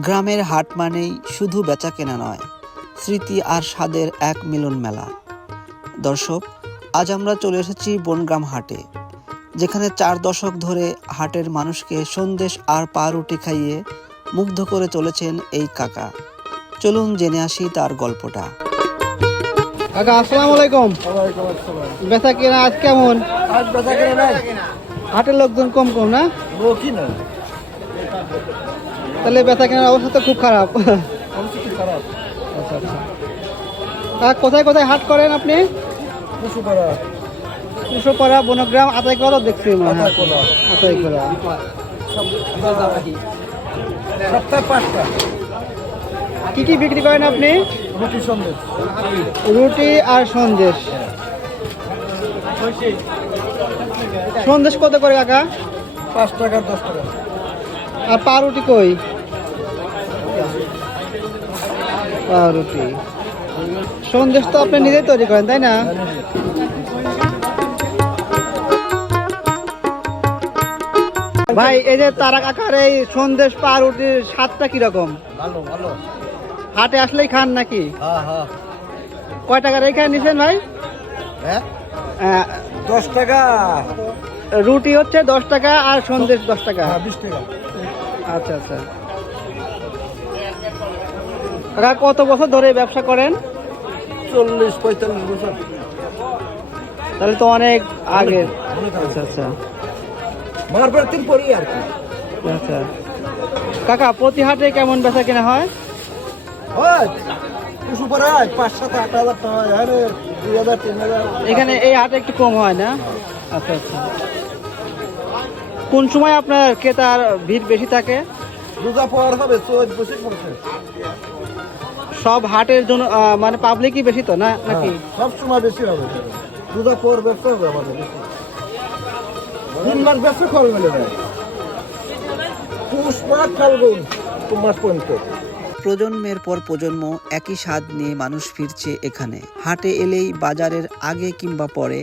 গ্রামের হাট মানেই শুধু বেচাকেনা নয়, স্মৃতি আর স্বাদের এক মিলন মেলা। দর্শক, আজ আমরা চলে এসেছি বনগ্রাম হাটে, যেখানে 4 দশক ধরে হাটের মানুষকে সন্দেশ আর পাউরুটি খাইয়ে মুগ্ধ করে চলেছেন এই কাকা। চলুন জেনে আসি তার গল্পটা। কাকা আসসালামু আলাইকুম। বেচা কেনা আজ কেমন? আজ বেচা কেনা নাই, হাটের লোকজন কম না? লোকই নাই, তাহলে বেচা কেনার অবস্থা তো খুব খারাপ। পরিস্থিতি খারাপ। আচ্ছা আচ্ছা। কাকা কোথায় কোথায় হাট করেন আপনি? কুসুপাড়া, কুশোপাড়া, বনগ্রাম, আতাইকলা দেখছি মনে হয়। আতাইকলা। আতাইকলা। সপ্তাহে 5টা কি কি বিক্রি করেন আপনি? রুটি সন্দেশ। রুটি আর সন্দেশ। সন্দেশ কত করে কাকা? 5 টাকা 10 টাকা। আর পাউরুটি কই? পাউরুটি। সন্দেশ তো আপনি নিজেই তৈরি করেন তাই না? ভাই এই যে তারা কাকার এই সন্দেশ পাউরুটির স্বাদটা কিরকম? ভালো ভালো। হাটে আসলেই খান নাকি? হ্যাঁ হ্যাঁ। কয় টাকার এইখানে নিছেন ভাই? হ্যাঁ, আহ, 10 টাকা। রুটি হচ্ছে 10 টাকা আর সন্দেশ 10 টাকা। হ্যাঁ, 20 টাকা। আচ্ছা আচ্ছা। কাকা কত বছর ধরে ব্যবসা করেন? 40-45 বছর। তাহলে তো অনেক আগের। অনেক আচ্ছা আচ্ছা মারবার দিন পরই আর কি। আচ্ছা। কাকা প্রতি হাটে কেমন বেচা কেনা হয়? হয় কুসুপাড়ায় 5-7-8 হাজার টাকা, আরে 2,000-3,000। এখানে এই হাটে একটু কম হয় না? আচ্ছা আচ্ছা। কোন সময় আপনার ক্রেতার ভিড় বেশি থাকে? রোজা পর হবে 24 বছর। সব হাটের জন্য মানে পাবলিকই বেশি তো না নাকি? সব সময় বেশি হবে, রোজা পর ব্যবসা হবে আমাদের বেশি। 3 মাস ব্যবসা করবে না, পুষ মাস ফাল্গুন 2 মাস পর্যন্ত। প্রজন্মের পর প্রজন্ম একই স্বাদ নিয়ে মানুষ ফিরছে এখানে। হাটে এলেই বাজারের আগে কিংবা পরে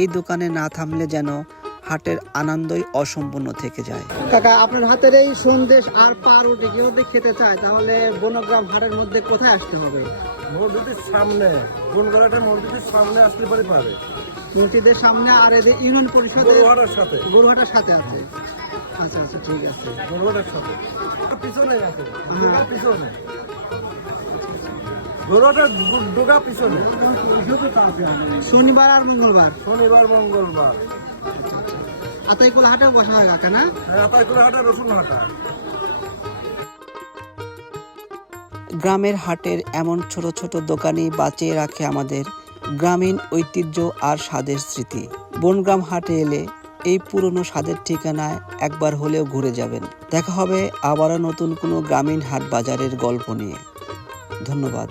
এই দোকানে না থামলে যেন হাটের আনন্দই অসম্পূর্ণ থেকে যায়। কাকা আপনার হাতের এই সন্দেশ আর পাউরুটি কেউ যদি খেতে চায় তাহলে বনগ্রাম হাটের মধ্যে কোথায় আসতে হবে? মসজিদের সামনে, বনগড়াটার মসজিদের সামনে আসলে পরে পাবে। মসজিদের সামনে আর এদের ইউনিয়ন পরিষদের গরুহাটার সাথে। গরুহাটার সাথে আছে। আচ্ছা আচ্ছা ঠিক আছে। গরুহাটার সাথে পিছনে আছে, ডোগা পিছনে। গরুহাটার ডোগা পিছনে। শনিবার আর মঙ্গলবার। শনিবার মঙ্গলবার। আতাইকলা হাটে বসা হয় কাকা না? আতাইকলা হাটা, রসুন হাটা। গ্রামের হাটের এমন ছোট ছোট দোকানই বাঁচিয়ে রাখে আমাদের গ্রামীণ ঐতিহ্য আর স্বাদের স্মৃতি। বনগ্রাম হাটে এলে এই পুরনো স্বাদের ঠিকানায় একবার হলেও ঘুরে যাবেন। দেখা হবে আবারও নতুন কোনো গ্রামীণ হাট বাজারের গল্প নিয়ে। ধন্যবাদ।